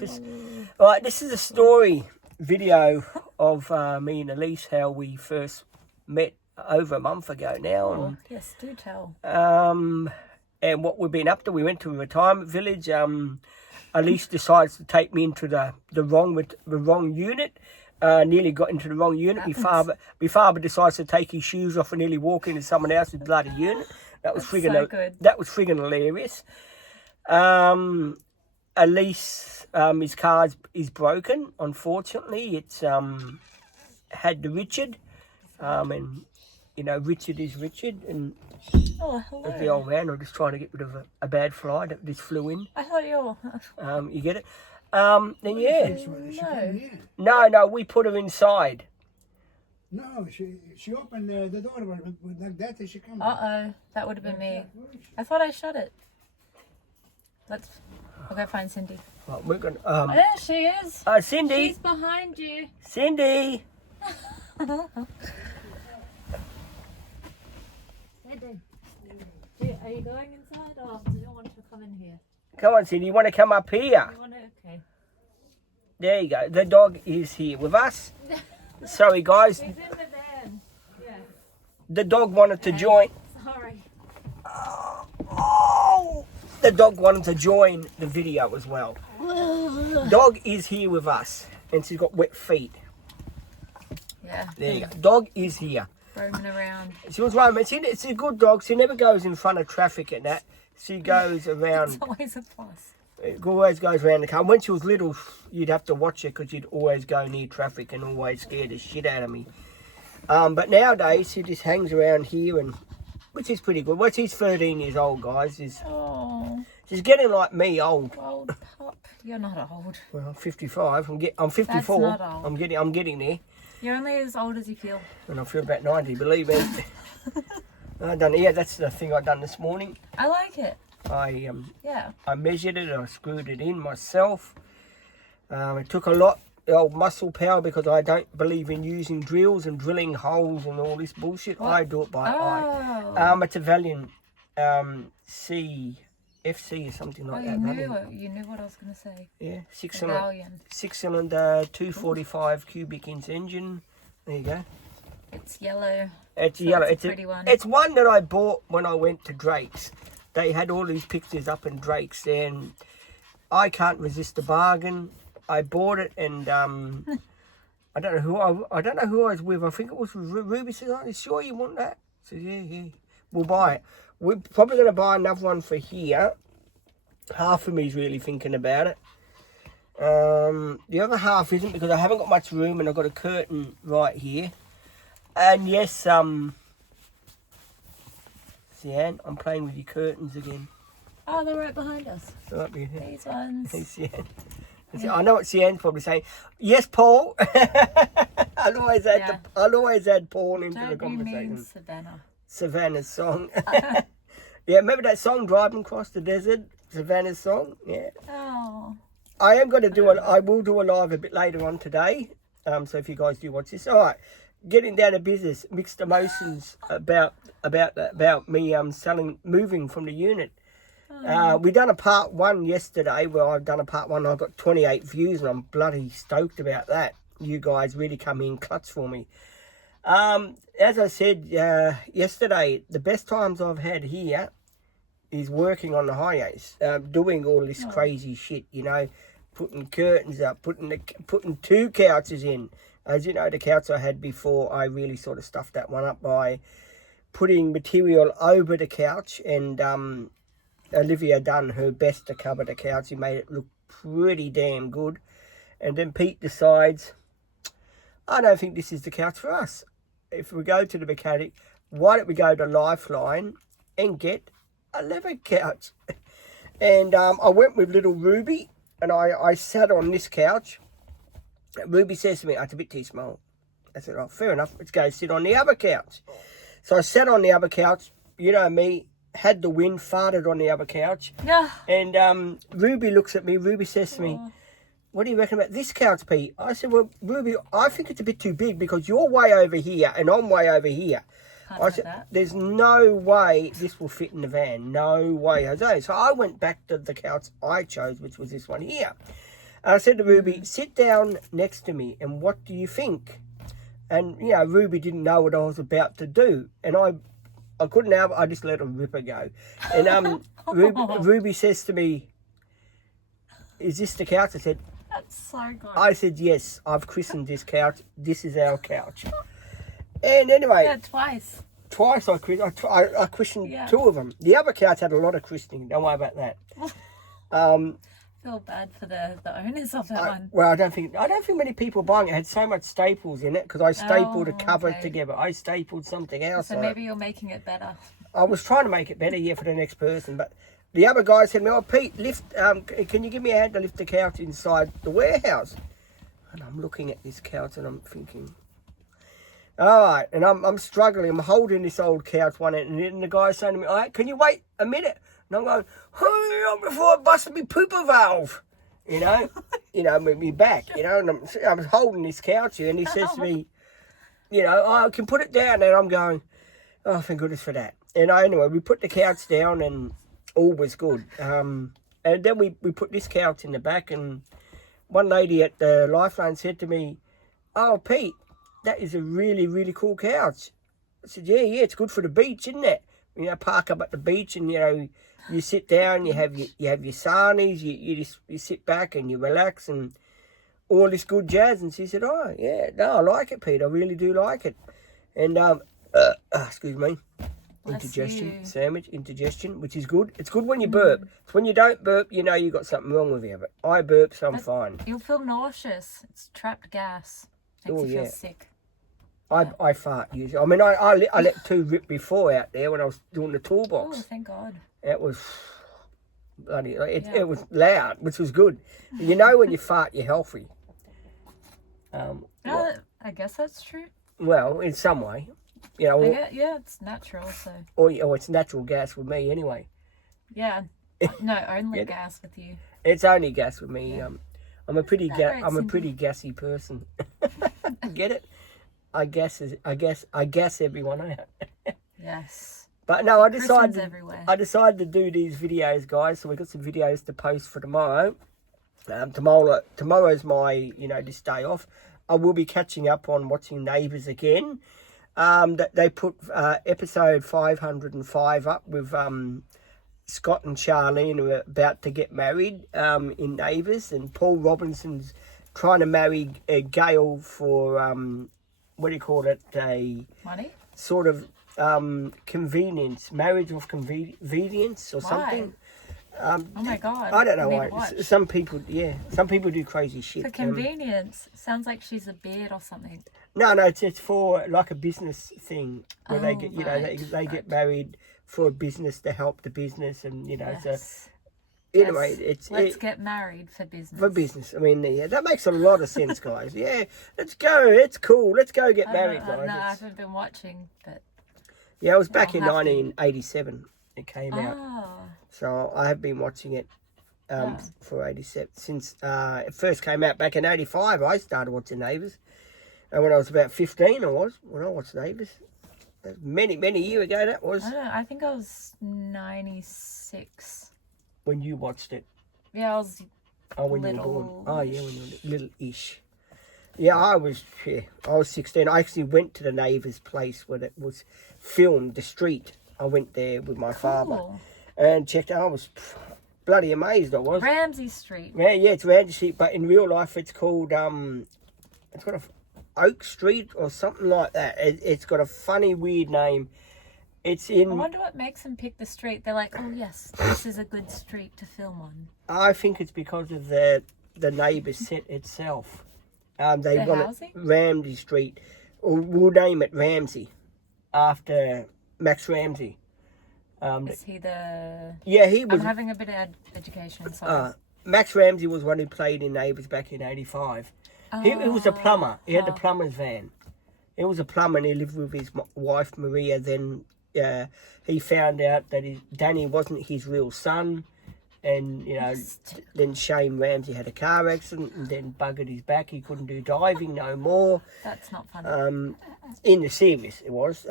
All right, this is a story video of me and Elise, how we first met over a month ago now. Oh, yes, do tell. And what we've been up to. We went to a retirement village. Elise decides to take me into the wrong unit. Nearly got into the wrong unit. My father decides to take his shoes off and nearly walk into someone else's bloody unit. That was friggin' hilarious. Elise, his car is broken. Unfortunately, it's had the Richard, and you know Richard is Richard, and hello. the old man. I'm just trying to get rid of a bad fly that just flew in. I thought you were... You get it? Then yeah. No, we put her inside. No, she opened the door like that and she came. That would have been me. I thought I shut it. I'll go find Cindy. Well, we're gonna. There she is. Cindy. She's behind you. Cindy. Cindy. Are you going inside or do you want to come in here? Come on, Cindy. You want to come up here? Okay. There you go. The dog is here with us. Sorry, guys. He's in the van. Yeah. The dog wanted to join. Sorry. The dog wanted to join the video as well. Dog is here with us, and she's got wet feet. Yeah. There you go. Dog is here. Roaming around. She was roaming. It's a good dog. She never goes in front of traffic and that. She goes around. It's always a plus. It always goes around the car. When she was little, you'd have to watch her because she'd always go near traffic and always scare the shit out of me. But nowadays, she just hangs around here, and which is pretty good. Well, she's 13 years old, guys. She's getting like me, old. Old pup. You're not old. Well, I'm 55. I'm 54. That's not old. I'm getting there. You're only as old as you feel. And I feel about 90, believe me. That's the thing I done this morning. I like it. I measured it, I screwed it in myself. It took a lot of old muscle power because I don't believe in using drills and drilling holes and all this bullshit. What? I do it by eye. It's a Valiant CFC or something like that. You knew what I was going to say. Yeah, six cylinder 245 cubic inch engine. There you go. It's yellow. It's yellow. It's a pretty one. It's one that I bought when I went to Drake's. They had all these pictures up in Drake's, and I can't resist a bargain. I bought it, and I don't know who I was with. I think it was Ruby. Said, "Are you sure you want that?" I said, "Yeah, we'll buy it." We're probably going to buy another one for here. Half of me's really thinking about it. The other half isn't because I haven't got much room, and I've got a curtain right here. And yes, Sian, I'm playing with your curtains again. Oh, they're right behind us. They're right behind. These ones. Hey, Sian. Yeah. I know what Sian's probably saying. Yes, Paul. I'll always add Paul into the conversation. You mean Savannah. Savannah's song. Yeah, remember that song, Driving Across the Desert? Savannah's song? Yeah. Oh. I will do a live a bit later on today. So if you guys do watch this. All right. Getting down to business, mixed emotions about me moving from the unit. We done a part 1 yesterday. Well, I've done a part 1. I got 28 views, and I'm bloody stoked about that. You guys really come in clutch for me. As I said yesterday, the best times I've had here is working on the highways, doing all this crazy shit. You know, putting curtains up, putting 2 couches in. As you know, the couch I had before, I really sort of stuffed that one up by putting material over the couch, and Olivia done her best to cover the couch. She made it look pretty damn good. And then Pete decides, I don't think this is the couch for us. If we go to the mechanic, why don't we go to Lifeline and get a leather couch? And I went with little Ruby, and I sat on this couch. Ruby says to me, it's a bit too small. I said, oh, fair enough. Let's go sit on the other couch. So I sat on the other couch. You know me, had the wind, farted on the other couch. Yeah. And Ruby looks at me. Ruby says to me, what do you reckon about this couch, Pete? I said, well, Ruby, I think it's a bit too big because you're way over here and I'm way over here. I said, there's no way this will fit in the van. No way, Jose. So I went back to the couch I chose, which was this one here. And I said to Ruby, sit down next to me and what do you think? And, you know, Ruby didn't know what I was about to do. And I couldn't help it. I just let her rip her go. And Ruby says to me, is this the couch? I said, That's so good. I said, yes, I've christened this couch. This is our couch. And anyway, Yeah, twice. twice I christened Yeah. 2 of them. The other couch had a lot of christening. Don't worry about that. Feel bad for the owners of that one. Well, I don't think many people buying it. It had so much staples in it because I stapled a cover okay. together. I stapled something else. So maybe you're making it better. I was trying to make it better, yeah, for the next person. But the other guy said, "Oh, Pete, lift. Can you give me a hand to lift the couch inside the warehouse?" And I'm looking at this couch and I'm thinking, all right, and I'm struggling. I'm holding this old couch one end, and then the guy's saying to me, "All right, can you wait a minute?" And I'm going, hurry up before I bust me pooper valve, you know, me back, you know. And I was holding this couch here, and he says to me, you know, "Oh, I can put it down." And I'm going, "Oh, thank goodness for that." And anyway, we put the couch down, and all was good. And then we put this couch in the back, and one lady at the Lifeline said to me, "Oh, Pete, that is a really, really cool couch." I said, yeah, it's good for the beach, isn't it? You know, park up at the beach and, you know, you sit down, you have your sarnies, you sit back and you relax and all this good jazz. And she said, "Oh, yeah, no, I like it, Pete. I really do like it." And, excuse me, indigestion, which is good. It's good when you burp. It's when you don't burp, you know you got something wrong with you. But I burp, so I'm fine. You'll feel nauseous. It's trapped gas. Makes you feel sick. I fart usually. I mean, I let 2 rip before out there when I was doing the Oh, toolbox. thank God. It was bloody. It was loud, which was good. You know, when you fart, you're healthy. I guess that's true. Well, in some way, you know. Yeah, it's natural. So Or it's natural gas with me anyway. yeah, no, only gas with you. It's only gas with me. I'm a pretty very I'm a simple. pretty gassy person. Get it? I guess everyone out. Yes. But no, I Christians decided everywhere. to do these videos, guys. So we got some videos to post for tomorrow. Tomorrow's my, this day off. I will be catching up on watching Neighbours again. They put episode 505 up with Scott and Charlene who are about to get married in Neighbours, and Paul Robinson's trying to marry Gail for what do you call it? A Money? sort of convenience, marriage of convenience or Why? something. Oh my God. I don't know Need to why. watch. Some people do crazy shit. For convenience. Sounds like she's a beard or something. No, it's for like a business thing where they get, they get married for a business to help the business, and Yes. so anyway, Let's get married for business. for business. I mean, yeah, that makes a lot of sense, guys. Yeah, let's go. It's cool. Let's go get married, guys. No, I It's- haven't been watching, but yeah, it was back in I'll have to. 1987. It came out, oh, so I have been watching it for 87 since it first came out back in 85. I started watching Neighbours, and when I was about 15, when I watched Neighbours. Many years ago that was. I don't know. I think I was 96. When you watched it. Yeah, I was When you were born. little-ish. Oh yeah, when you were little-ish. Yeah, I was 16. I actually went to the Neighbours place where it was filmed, the street. I went there with my father cool. and checked out. I was bloody amazed, I was. Ramsey Street. Yeah, it's Ramsey Street, but in real life it's called it's got a Oak Street or something like that. It's got a funny, weird name. It's I in. wonder what makes them pick the street. They're like, oh yes, this is a good street to film on. I think it's because of the Neighbours set itself. They The want housing? it Ramsey Street, or we'll name it Ramsey, after Max Ramsey. Is he the? Yeah, he I'm was. having a bit of education. Sorry. Max Ramsey was one who played in Neighbours back in '85. He was a plumber. He had the plumber's van. He was a plumber and he lived with his wife Maria. Then he found out that Danny wasn't his real son. And, then Shane Ramsey had a car accident and then buggered his back. He couldn't do diving no more. That's not funny. In the series, it was.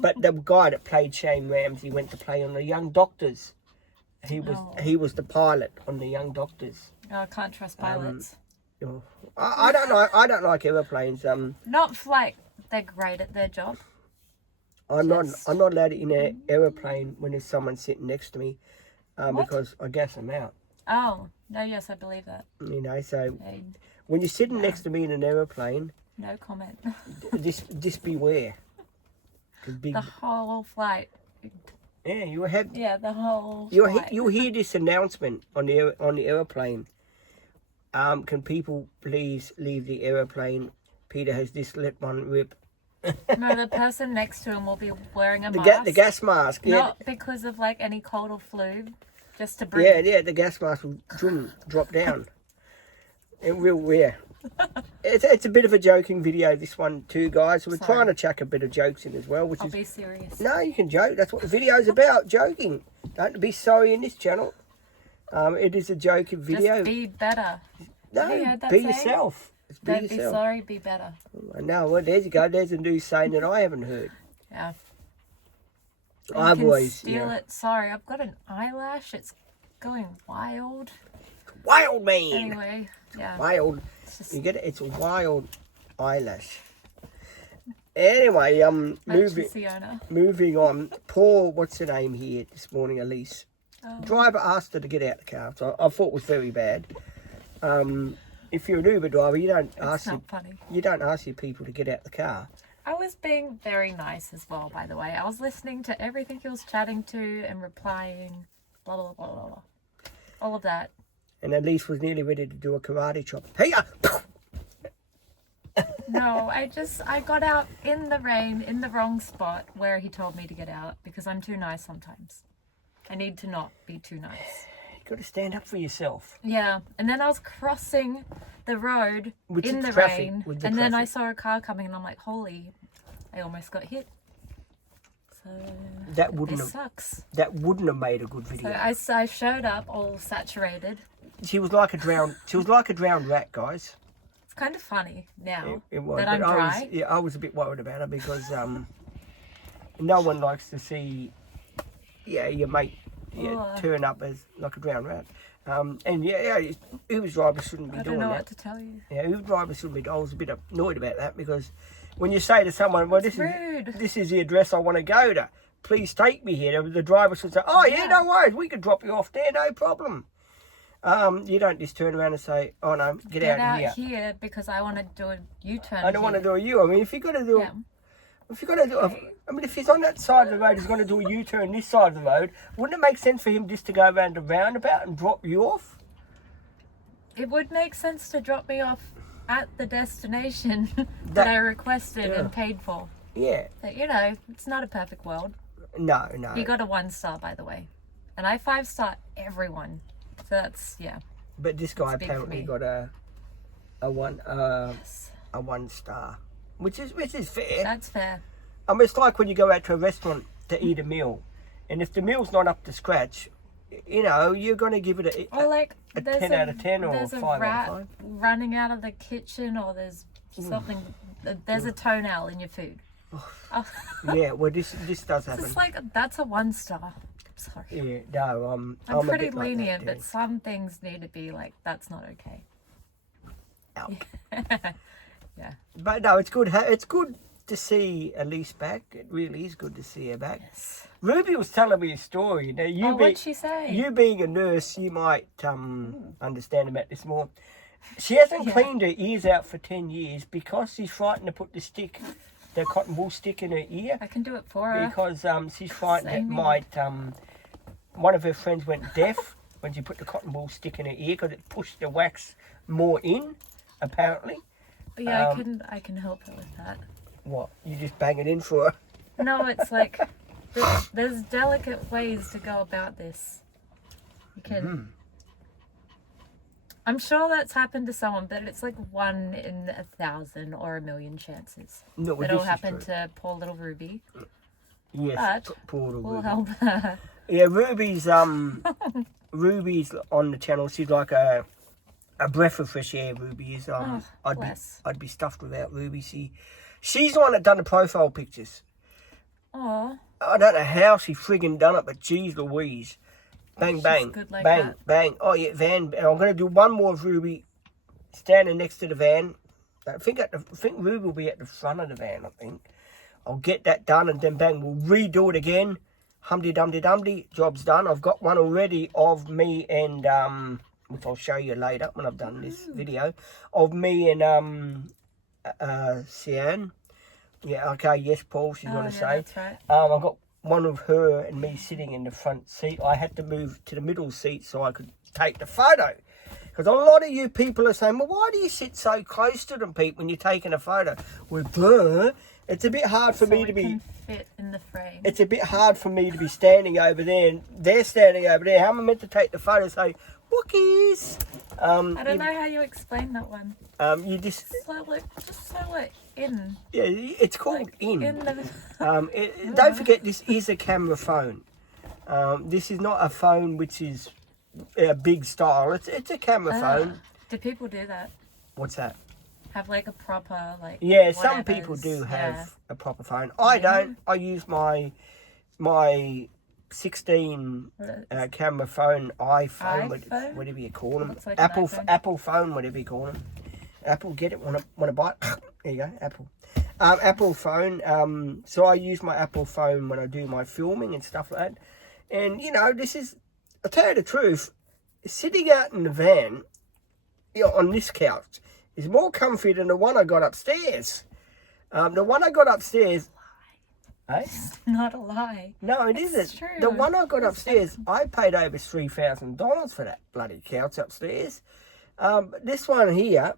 But the guy that played Shane Ramsey went to play on The Young Doctors. He was the pilot on The Young Doctors. I can't trust pilots. Oh, I don't like. I don't like aeroplanes. Not like they're great at their job. I'm not. Just- I'm not allowed to in an aeroplane when there's someone sitting next to me, What? because I gas them out. Oh, no, yes, I believe that. You know, so Hey, when you're sitting next to me in an aeroplane, no comment. just beware. 'Cause big, The whole flight. yeah, you have. Yeah, the whole flight. You'll hear this announcement on the aeroplane. Can people please leave the aeroplane? Peter has just let one rip. No, the person next to him will be wearing a The mask. gas mask. Yeah, Not because of like any cold or flu, just to breathe. yeah. The gas mask will drop down. It will. Yeah. It's a bit of a joking video, this one too, guys. We're Sorry. trying to chuck a bit of jokes in as well, which I'll is be serious. no, you can joke. That's what the video's about, joking. Don't be sorry in this channel. It is a joking video. Just be better. No, Have you heard that be saying? yourself. Just be Don't be yourself. sorry, be better. No, well, there you go. There's a new saying that I haven't heard. Yeah. I've you can always steal it. Sorry, I've got an eyelash. It's going wild. Wild man. Anyway, yeah. Wild. It's just You get it? It's a wild eyelash. Anyway, matches the owner. moving on. Poor, what's her name here this morning, Elise. Oh. Driver asked her to get out the car, so I thought it was very bad. If you're an Uber driver, you don't It's not funny. ask your people to get out the car. I was being very nice as well, by the way. I was listening to everything he was chatting to and replying, blah, blah, blah, blah, blah. All of that. And Elise was nearly ready to do a karate chop. Hey, No, I got out in the rain, in the wrong spot where he told me to get out because I'm too nice sometimes. I need to not be too nice. you got to stand up for yourself. Yeah, and then I was crossing the road With in the the traffic, rain, with the and then I traffic. saw a car coming, and I'm like, holy, I almost got hit. So That wouldn't this have sucks. made a good So video. I showed up all saturated. She was like a drowned rat, guys. It's kind of funny now It was. that I'm but dry. I was a bit worried about her because no one likes to see your mate Oh. turn up as like a drowned rat. And Uber drivers shouldn't be I doing don't know that. what to tell you. Yeah, Uber drivers shouldn't be. I was a bit annoyed about that because when you say to someone, "Well, It's rude. this is the address I want to go to. Please take me here," the driver should say, "Oh yeah, Yeah. no worries. We can drop you off there, no problem." You don't just turn around and say, "Oh no, get out of here." because I want to do a U-turn. I don't want to do a U. I mean, if you're gonna do, Yeah. if he's on that side of the road, he's going to do a U-turn this side of the road. Wouldn't it make sense for him just to go around the roundabout and drop you off? It would make sense to drop me off at the destination that I requested Yeah. and paid for. Yeah. But, you know, it's not a perfect world. No. He got a 1-star, by the way. And I 5-star everyone. So that's, yeah. But this guy It's big for apparently me. got a 1-star, which is fair. That's fair. I mean, it's like when you go out to a restaurant to eat a meal, and if the meal's not up to scratch, you know, you're going to give it Or like, a there's 10 out of 10 or there's a 5 out of rat 5. running out of the kitchen, or there's something, there's a toenail in your food. Oh, Yeah, well, this does happen. it's like, that's a 1-star. Sorry. Yeah, no, I'm I'm a pretty bit like that lenient, too. but some things need to be like, that's not okay. Ow. Yeah. But no, it's good. It's good to see Elise back. It really is good to see her back. Yes. Ruby was telling me a story. Now, Oh, what'd she say? you being a nurse, you might understand about this more. She hasn't Yeah. cleaned her ears out for 10 years because she's frightened to put the cotton wool stick in her ear. I can do it for her. Because she's frightened Same it here. might one of her friends went deaf when she put the cotton wool stick in her ear because it pushed the wax more in, apparently. But yeah, um, I can help her with that. What, you just bang it in for her? No, it's like there's delicate ways to go about this. You can. Mm-hmm. I'm sure that's happened to someone, but it's like 1 in 1,000 or 1,000,000 chances. No, well, That'll this is happen true. to poor little Ruby. Yes, but poor little We'll Ruby. help her. Yeah, Ruby's on the channel. She's like a breath of fresh air. Ruby is. Oh, I'd bless. be stuffed without Ruby. She's the one that done the profile pictures. Oh, I don't know how she friggin' done it, but geez Louise. Bang, She's bang, good like bang, that. bang. Oh, yeah, I'm going to do one more of Ruby standing next to the van. I think Rube will be at the front of the van, I think. I'll get that done and then bang, we'll redo it again. Humdy, job's done. I've got one already of me and, which I'll show you later when I've done this video, of me and Sian. Yeah, okay, yes, Paul, she's going to say. That's right. I've got one of her and me sitting in the front seat. I had to move to the middle seat so I could take the photo. Because a lot of you people are saying, well, why do you sit so close to them, Pete, when you're taking a photo? Well, duh. It's a bit hard for me to be... can fit in the frame. It's a bit hard for me to be standing over there and they're standing over there. How am I meant to take the photo? Say, Wookies! I don't know how you explain that one. You just... Just so it in. Yeah, it's called in. In the... Don't forget, this is a camera phone. This is not a phone which is a big style. It's a camera phone. Do people do that? What's that? Have like a proper Yeah, some people whatevers. do have Yeah. a proper phone. I don't. I use my 16 camera phone, iPhone? whatever you call them. Looks like an Apple iPhone. Apple phone, whatever you call them. Apple, get it? Want to buy it? There you go, Apple. Apple phone. So I use my Apple phone when I do my filming and stuff like that. And you know, I'll tell you the truth. Sitting out in the van, on this couch, is more comfy than the one I got upstairs. The one I got upstairs. Eh? Not a lie. No, it It's isn't. true. The one I got upstairs, I paid over $3,000 for that bloody couch upstairs. This one here,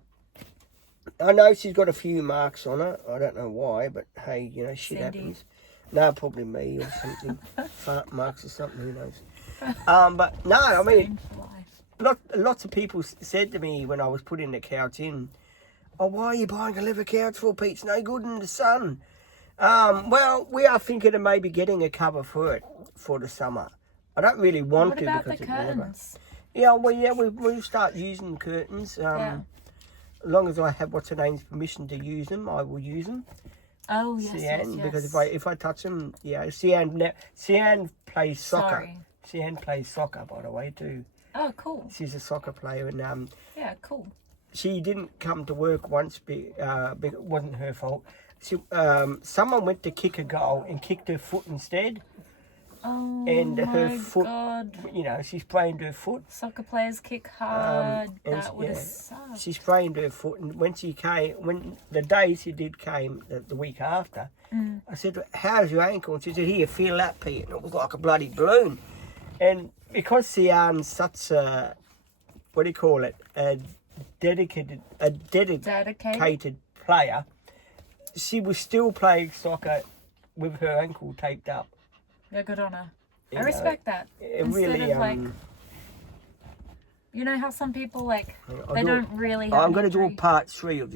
I know she's got a few marks on her. I don't know why, but hey, you know, shit Cindy. happens. No, probably me or something. Fart marks or something, who knows. But no, I mean, lots of people said to me when I was putting the couch in, oh, why are you buying a leather couch for, Pete? It's no good in the sun. Well, we are thinking of maybe getting a cover for it for the summer. I don't really want What to about because the it's leather. curtains? Yeah, well, we'll start using curtains. Yeah. As long as I have what's her name's permission to use them, I will use them. Oh yes, Sian, yes. because if I touch them, yeah, Sian plays soccer. Sorry. Sian plays soccer, by the way, too. Oh, cool. She's a soccer player, and Yeah, cool. she didn't come to work once. Because it wasn't her fault. She, someone went to kick a goal and kicked her foot instead. Oh And my her foot, God. you know, she sprained her foot. Soccer players kick hard. and That would have yeah, sucked. She sprained her foot, and when the day she did came, the week after, I said, how's your ankle? And she said, here, feel that, Pete. And it was like a bloody balloon. And because Sian's such a, what do you call it, a dedicated player, she was still playing soccer with her ankle taped up. Yeah, good on her. You I know, respect that. It Instead really, of like, you know how some people like, I'll they do it. don't really have I'm an going to do a injury? part 3 of this.